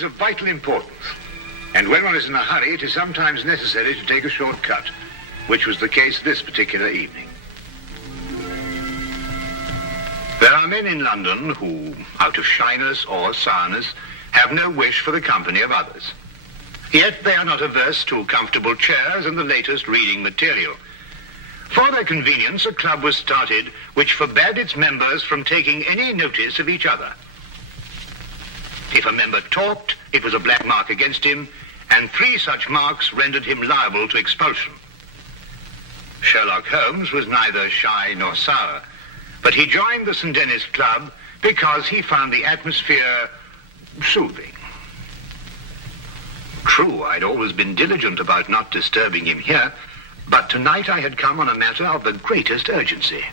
is of vital importance. And when one is in a hurry, it is sometimes necessary to take a shortcut, which was the case this particular evening. There are men in London who, out of shyness or sourness, have no wish for the company of others. Yet they are not averse to comfortable chairs and the latest reading material. For their convenience, a club was started which forbade its members from taking any notice of each other. If a member talked, it was a black mark against him, and 3 such marks rendered him liable to expulsion. Sherlock Holmes was neither shy nor sour, but he joined the St. Denis Club because he found the atmosphere soothing. True, I'd always been diligent about not disturbing him here, but tonight I had come on a matter of the greatest urgency.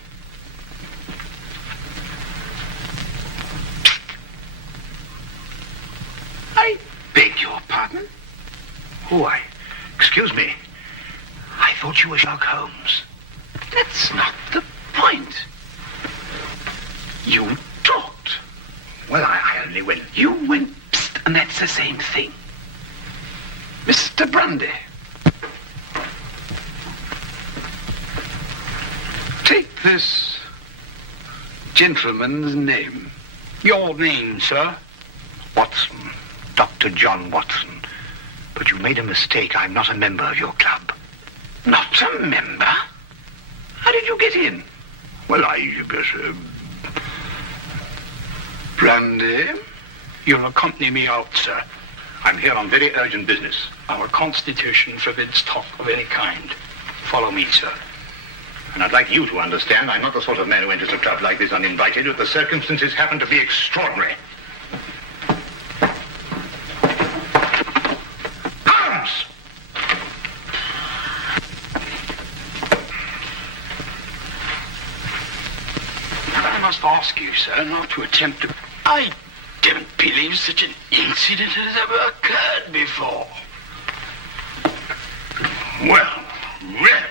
I beg your pardon? Oh, excuse me. I thought you were Sherlock Holmes. That's not the point. You talked. Well, I only went... You went psst, and that's the same thing. Mr. Grundy. Take this gentleman's name. Your name, sir? Watson. Dr. John Watson. But you made a mistake. I'm not a member of your club. Not a member? How did you get in? Well, Brandy? You'll accompany me out, sir. I'm here on very urgent business. Our constitution forbids talk of any kind. Follow me, sir. And I'd like you to understand I'm not the sort of man who enters a club like this uninvited, but the circumstances happen to be extraordinary. Holmes! I must ask you, sir, not to attempt to... I don't believe such an incident has ever occurred before. Well, really?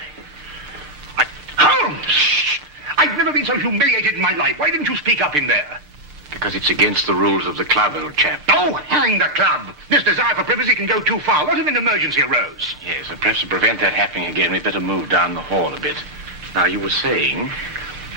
Holmes! I've never been so humiliated in my life. Why didn't you speak up in there? Because it's against the rules of the club, old chap. Oh, hang the club! This desire for privacy can go too far. What if an emergency arose? Yes, and perhaps to prevent that happening again, we'd better move down the hall a bit. Now, you were saying...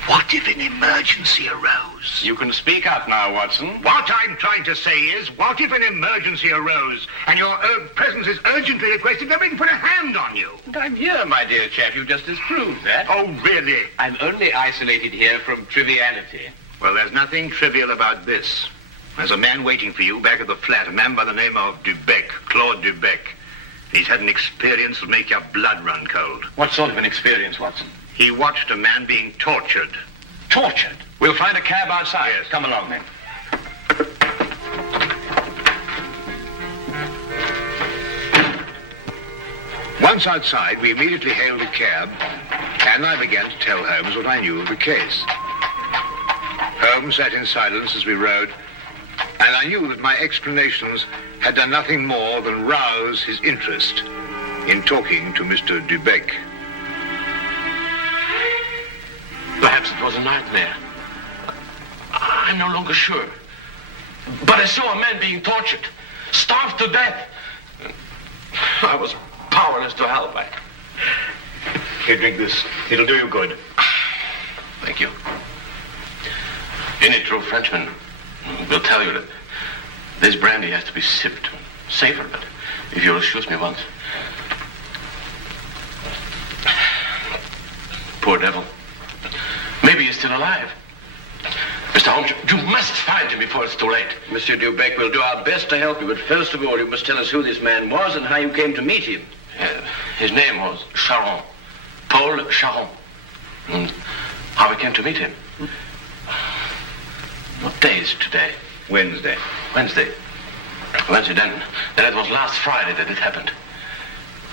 What if an emergency arose? You can speak up now, Watson. What I'm trying to say is, what if an emergency arose and your presence is urgently requested? Nobody can put a hand on you. And I'm here, my dear chap. You just disproved that. Oh, really? I'm only isolated here from triviality. Well, there's nothing trivial about this. There's a man waiting for you back at the flat, a man by the name of Dubec, Claude Dubec. He's had an experience that'll make your blood run cold. What sort of an experience, Watson? He watched a man being tortured. Tortured? We'll find a cab outside. Yes. Come along, then. Once outside, we immediately hailed a cab, and I began to tell Holmes what I knew of the case. Holmes sat in silence as we rode, and I knew that my explanations had done nothing more than rouse his interest in talking to Mr. Dubec. Perhaps it was a nightmare. I'm no longer sure. But I saw a man being tortured, starved to death. I was powerless to help. Here, drink this. It'll do you good. Thank you. Any true Frenchman will tell you that this brandy has to be sipped, savored, but if you'll excuse me once. Poor devil. Maybe he's still alive. Mr. Holmes, you must find him before it's too late. Monsieur Dubec, we'll do our best to help you, but first of all, you must tell us who this man was and how you came to meet him. His name was Charon. Paul Charon. And how we came to meet him. What day is today? Wednesday. Wednesday, then it was last Friday that it happened.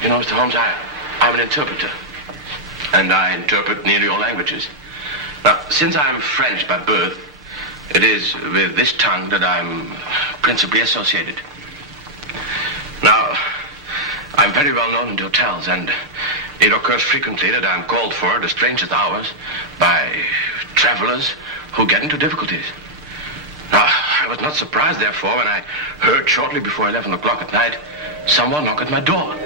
You know, Mr. Holmes, I'm an interpreter. And I interpret nearly all languages. Now, since I'm French by birth, it is with this tongue that I'm principally associated. Now, I'm very well known in hotels, and it occurs frequently that I'm called for at the strangest hours by travelers who get into difficulties. Now, I was not surprised, therefore, when I heard shortly before 11 o'clock at night someone knock at my door.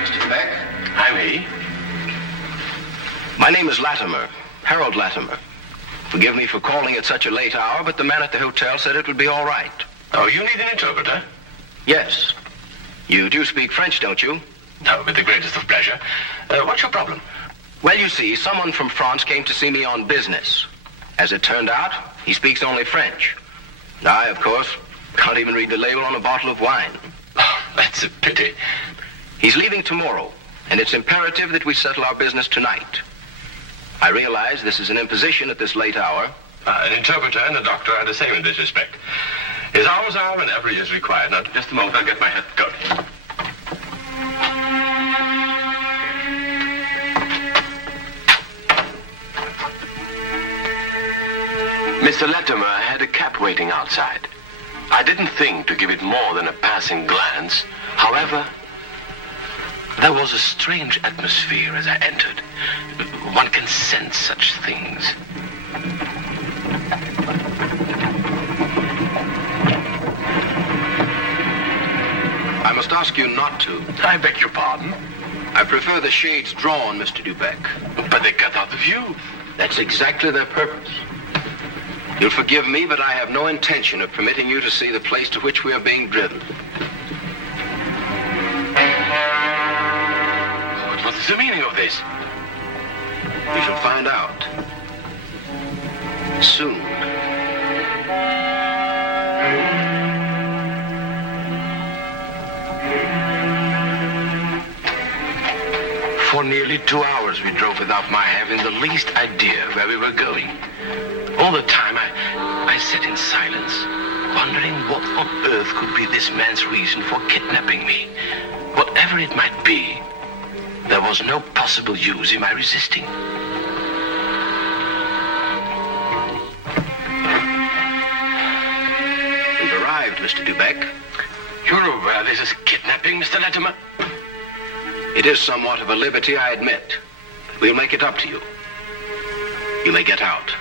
Mr. Beck? I'm he. My name is Latimer, Harold Latimer. Forgive me for calling at such a late hour, but the man at the hotel said it would be all right. Oh, you need an interpreter? Yes. You do speak French, don't you? No, with the greatest of pleasure. What's your problem? Well, you see, someone from France came to see me on business. As it turned out, he speaks only French. And I, of course, can't even read the label on a bottle of wine. Oh, that's a pity. He's leaving tomorrow, and it's imperative that we settle our business tonight. I realize this is an imposition at this late hour. An interpreter and a doctor are the same in this respect. His hours are whenever he is required. Now, just a moment, I'll get my hat coat. Mr. Latimer had a cab waiting outside. I didn't think to give it more than a passing glance. However, there was a strange atmosphere as I entered. One can sense such things. I must ask you not to. I beg your pardon? I prefer the shades drawn, Mr. Dubeck. But they cut out the view. That's exactly their purpose. You'll forgive me, but I have no intention of permitting you to see the place to which we are being driven. What is the meaning of this? We shall find out. Soon. For nearly 2 hours we drove without my having the least idea where we were going. All the time I sat in silence, wondering what on earth could be this man's reason for kidnapping me. Whatever it might be, there was no possible use in my resisting. We've arrived, Mr. Dubeck. You're aware this is kidnapping, Mr. Latimer? It is somewhat of a liberty, I admit. We'll make it up to you. You may get out.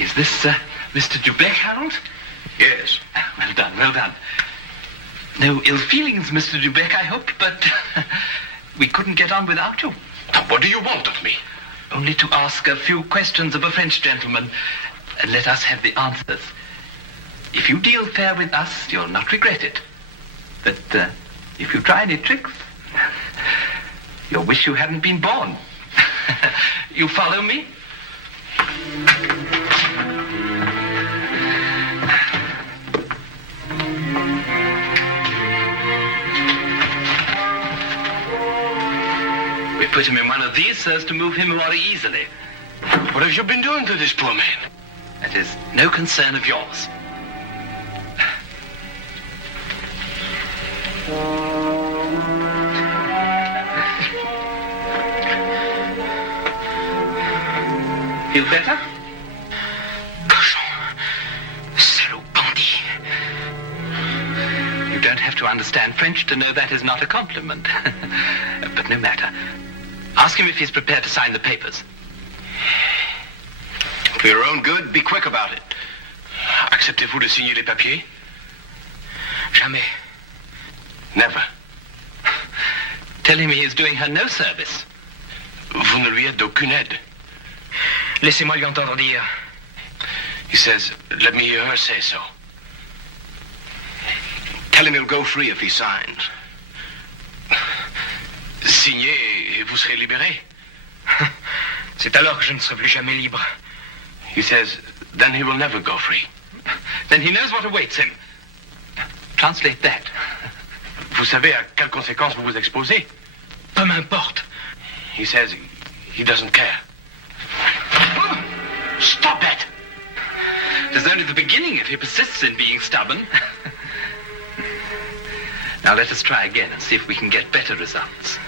Is this Mr. Dubeck, Harold? Yes. Well done, well done. No ill feelings, Mr. Dubeck, I hope, but we couldn't get on without you. Now, what do you want of me? Only to ask a few questions of a French gentleman, and let us have the answers. If you deal fair with us, you'll not regret it. But if you try any tricks, you'll wish you hadn't been born. You follow me? We put him in one of these so as to move him more easily. What have you been doing to this poor man? That is no concern of yours. Feel better? Cochon. Salaud bandit. You don't have to understand French to know that is not a compliment. But no matter. Ask him if he's prepared to sign the papers. For your own good, be quick about it. Acceptez-vous de signer les papiers? Jamais. Never. Tell him he is doing her no service. Vous ne lui êtes d'aucune aide. Laissez-moi lui entendre dire. He says, let me hear her say so. Tell him he'll go free if he signs. Signez et vous serez libéré. C'est alors que je ne serai plus jamais libre. He says, then he will never go free. Then he knows what awaits him. Translate that. Vous savez à quelles conséquences vous vous exposez? Peu m'importe. He says he doesn't care. Stop it! It is only the beginning if he persists in being stubborn. Now let us try again and see if we can get better results.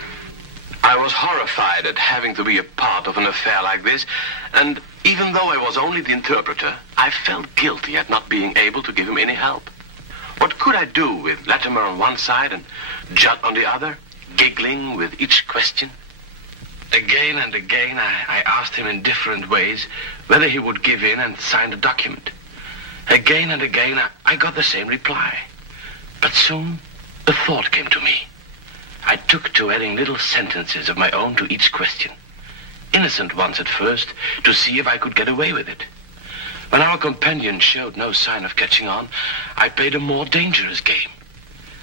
I was horrified at having to be a part of an affair like this, and even though I was only the interpreter, I felt guilty at not being able to give him any help. What could I do with Latimer on one side and Judd on the other, giggling with each question? Again and again, I asked him in different ways whether he would give in and sign the document. Again and again, I got the same reply. But soon, a thought came to me. I took to adding little sentences of my own to each question. Innocent ones at first, to see if I could get away with it. When our companion showed no sign of catching on, I played a more dangerous game.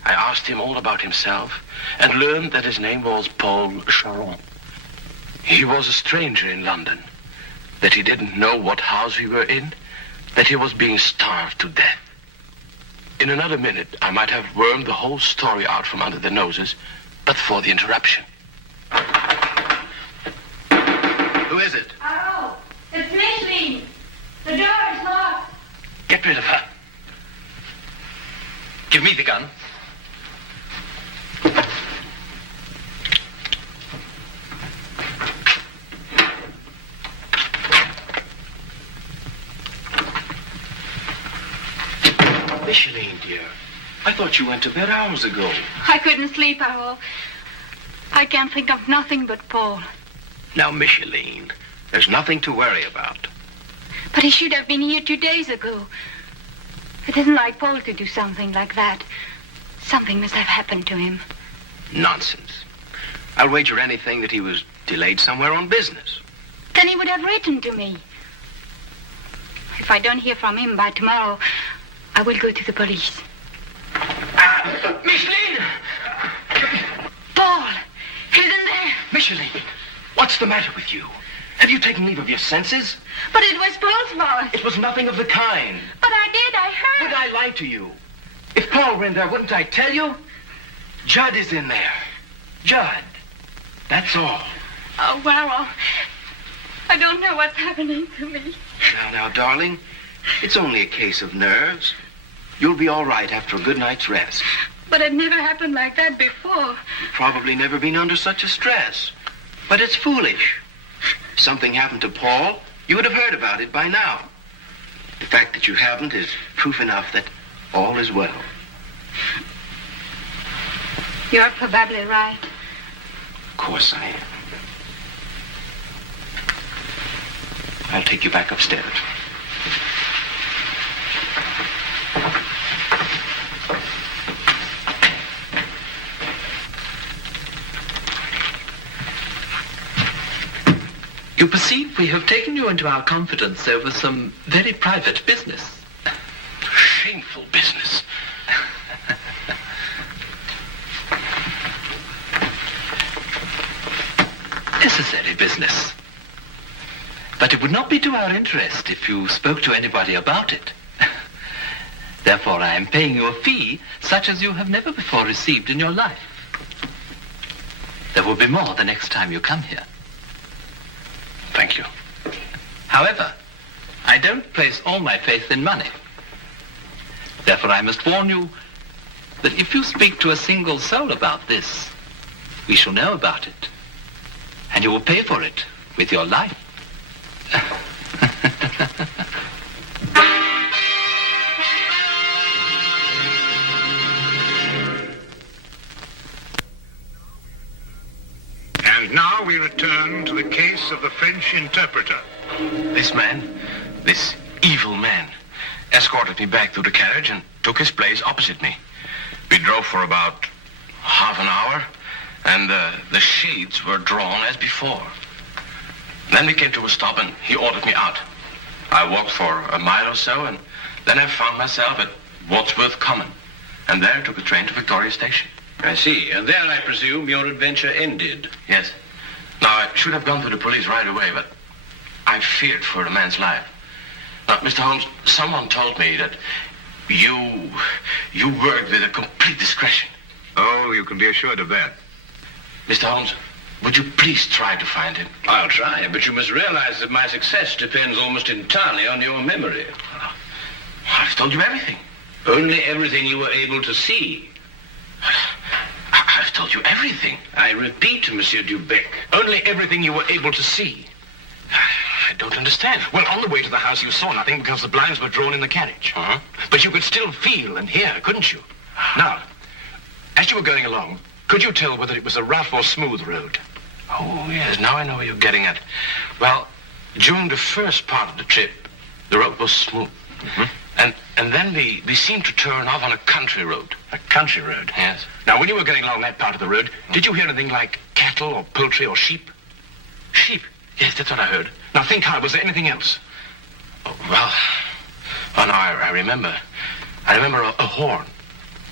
I asked him all about himself and learned that his name was Paul Charon. He was a stranger in London, that he didn't know what house we were in, that he was being starved to death. In another minute, I might have wormed the whole story out from under their noses, but for the interruption. Who is it? Oh, it's Micheline. The door is locked. Get rid of her. Give me the gun. Micheline, dear, I thought you went to bed hours ago. I couldn't sleep at all. I can't think of nothing but Paul. Now, Micheline, there's nothing to worry about. But he should have been here 2 days ago. It isn't like Paul to do something like that. Something must have happened to him. Nonsense. I'll wager anything that he was delayed somewhere on business. Then he would have written to me. If I don't hear from him by tomorrow, I will go to the police. Micheline! Paul! He's in there! Micheline, what's the matter with you? Have you taken leave of your senses? But it was Paul's fault. It was nothing of the kind. But I did. I heard. Would I lie to you? If Paul were in there, wouldn't I tell you? Judd is in there. Judd. That's all. Oh, well, I don't know what's happening to me. Now, darling, it's only a case of nerves. You'll be all right after a good night's rest. But it never happened like that before. You've probably never been under such a stress. But it's foolish. If something happened to Paul, you would have heard about it by now. The fact that you haven't is proof enough that all is well. You're probably right. Of course I am. I'll take you back upstairs. You perceive we have taken you into our confidence over some very private business. Shameful business. Necessary business. But it would not be to our interest if you spoke to anybody about it. Therefore, I am paying you a fee such as you have never before received in your life. There will be more the next time you come here. Thank you. However, I don't place all my faith in money. Therefore, I must warn you that if you speak to a single soul about this, we shall know about it. And you will pay for it with your life. And now we return to the case of the French interpreter. This man, this evil man, escorted me back to the carriage and took his place opposite me. We drove for about half an hour, and the shades were drawn as before. Then we came to a stop, and he ordered me out. I walked for a mile or so, and then I found myself at Wadsworth Common, and there took a train to Victoria Station. I see. And there, I presume, your adventure ended. Yes. Now, I should have gone to the police right away, but I feared for the man's life. Now, Mr. Holmes, someone told me that you worked with a complete discretion. Oh, you can be assured of that. Mr. Holmes, would you please try to find him? I'll try, but you must realize that my success depends almost entirely on your memory. I've told you everything. Only everything you were able to see. I've told you everything. I repeat, Monsieur Dubec. Only everything you were able to see. I don't understand. Well, on the way to the house, you saw nothing because the blinds were drawn in the carriage. Uh-huh. But you could still feel and hear, couldn't you? Now, as you were going along, could you tell whether it was a rough or smooth road? Oh, yes, now I know what you're getting at. Well, during the first part of the trip, the road was smooth. Mm-hmm. And then we seemed to turn off on a country road. A country road? Yes. Now, when you were going along that part of the road, did you hear anything like cattle or poultry or sheep? Sheep? Yes, that's what I heard. Now, think hard. Was there anything else? Oh, no, I remember. I remember a horn.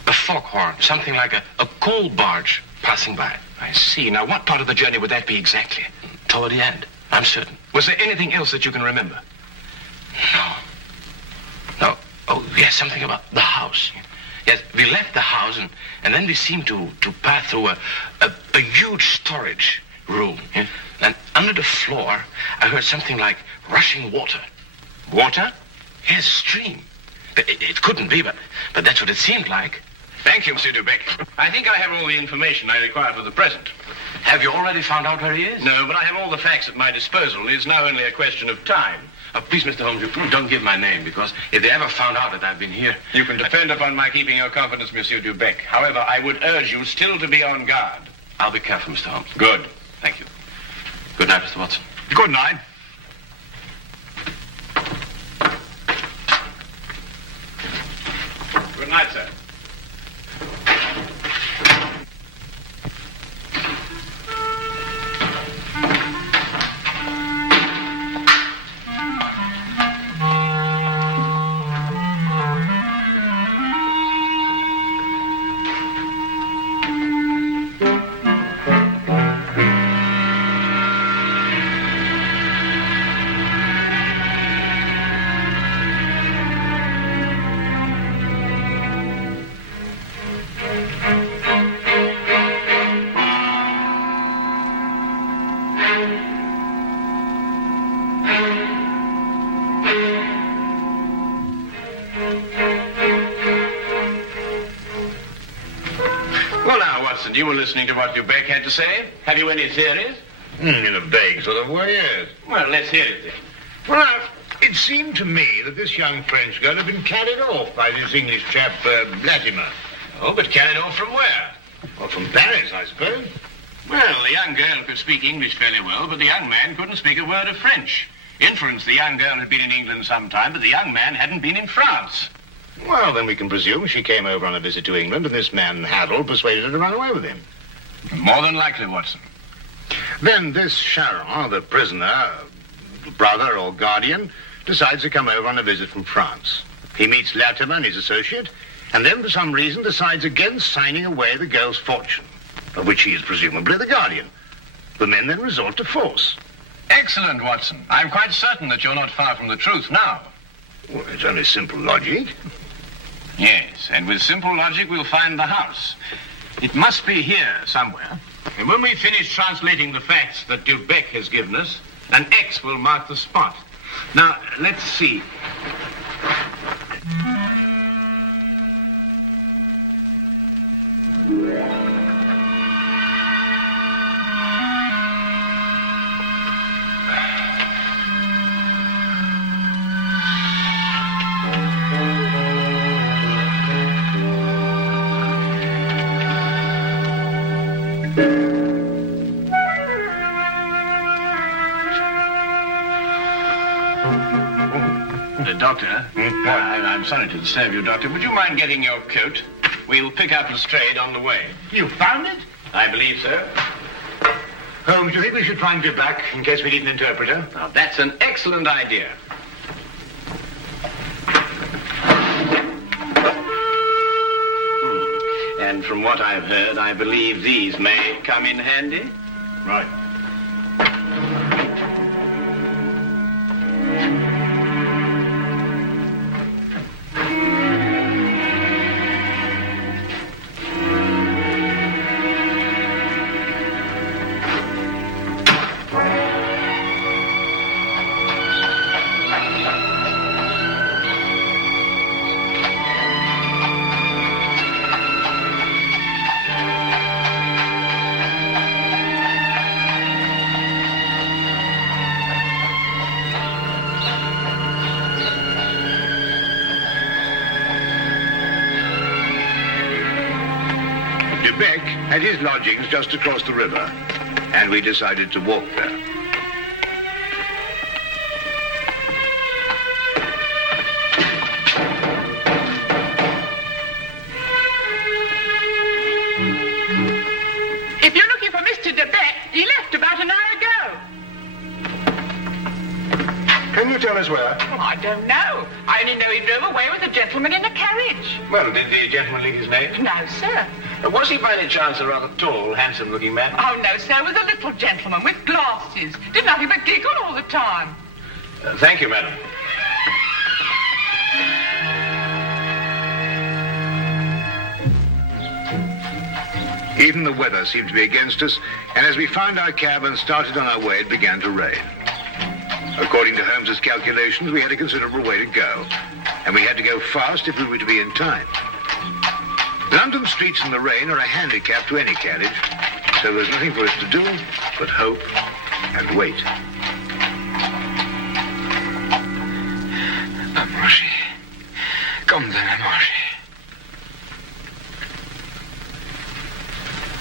A foghorn. Something like a coal barge passing by. I see. Now, what part of the journey would that be exactly? Toward the end, I'm certain. Was there anything else that you can remember? No. Oh, yes, something about the house. Yes, we left the house and then we seemed to pass through a huge storage room. Yes. And under the floor, I heard something like rushing water. Water? Yes, a stream. It couldn't be, but that's what it seemed like. Thank you, Monsieur Dubec. I think I have all the information I require for the present. Have you already found out where he is? No, but I have all the facts at my disposal. It's now only a question of time. Please, Mr. Holmes, you don't give my name, because if they ever found out that I've been here... You can depend upon my keeping your confidence, Monsieur Dubec. However, I would urge you still to be on guard. I'll be careful, Mr. Holmes. Good. Thank you. Good night, Mr. Watson. Good night. Good night, sir. You were listening to what Dubec had to say. Have you any theories? In a vague sort of way, yes. Well, let's hear it then. Well, it seemed to me that this young French girl had been carried off by this English chap, Latimer. Oh, but carried off from where? Well, from Paris, I suppose. Well, the young girl could speak English fairly well, but the young man couldn't speak a word of French. Inference, the young girl had been in England some time, but the young man hadn't been in France. Well, then we can presume she came over on a visit to England, and this man, Harold, persuaded her to run away with him. More than likely, Watson. Then this Charon, the prisoner, brother or guardian, decides to come over on a visit from France. He meets Latimer and his associate, and then for some reason decides against signing away the girl's fortune, of which he is presumably the guardian. The men then resort to force. Excellent, Watson. I'm quite certain that you're not far from the truth now. Well, it's only simple logic. Yes, and with simple logic, we'll find the house. It must be here somewhere. And when we finish translating the facts that Dubec has given us, an X will mark the spot. Now, let's see. Doctor, I'm sorry to disturb you, Doctor. Would you mind getting your coat? We'll pick up Lestrade on the way. You found it? I believe so. Holmes, do you think we should try and get back in case we need an interpreter? Now, that's an excellent idea. And from what I've heard, I believe these may come in handy. Right. had his lodgings just across the river, and we decided to walk there. If you're looking for Mr. de Beck, he left about an hour ago. Can you tell us where? Well, I don't know. I only know he drove away with a gentleman in a carriage. Well, did the gentleman leave his name? No, sir. Was he by any chance a rather tall, handsome-looking man? Oh, no, sir. Was a little gentleman with glasses. Did nothing but giggle all the time. Thank you, madam. Even the weather seemed to be against us, and as we found our cab and started on our way, it began to rain. According to Holmes's calculations, we had a considerable way to go, and we had to go fast if we were to be in time. London streets in the rain are a handicap to any carriage, so there's nothing for us to do but hope and wait. À manger. Comme de la manger.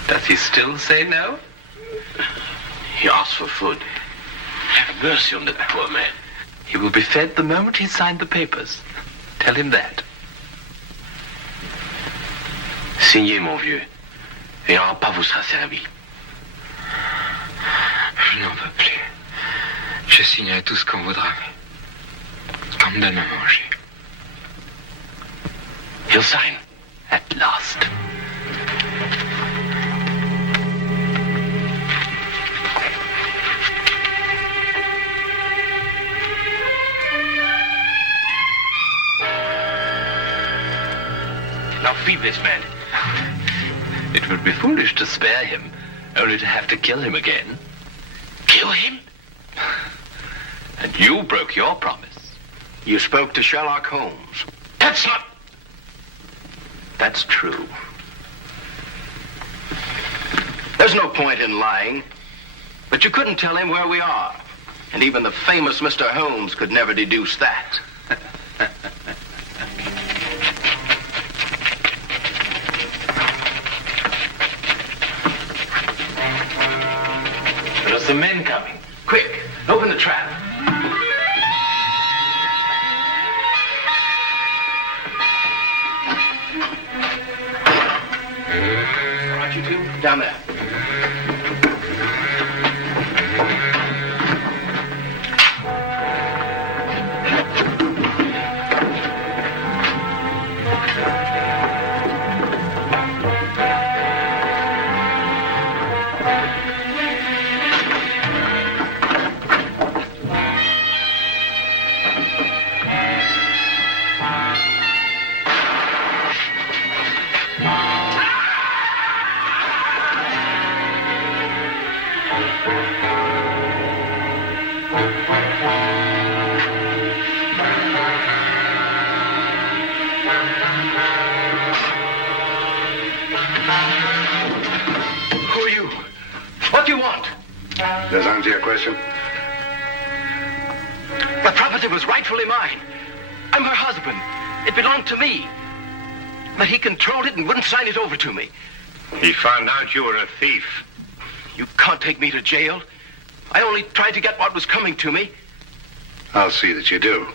Does he still say no? He asked for food. Have mercy on that poor man. He will be fed the moment he's signed the papers. Tell him that. Signez, mon vieux, et un repas vous sera servi. Je n'en peux plus. Je signerai tout ce qu'on voudra, mais qu'on me donne à manger. He'll sign. At last. Now feed this man. It would be foolish to spare him, only to have to kill him again. Kill him? And you broke your promise. You spoke to Sherlock Holmes. That's not... That's true. There's no point in lying. But you couldn't tell him where we are. And even the famous Mr. Holmes could never deduce that. There's the men coming. Quick, open the trap. All right, you two, down there. Does that answer your question? The property was rightfully mine. I'm her husband. It belonged to me. But he controlled it and wouldn't sign it over to me. He found out you were a thief. You can't take me to jail. I only tried to get what was coming to me. I'll see that you do.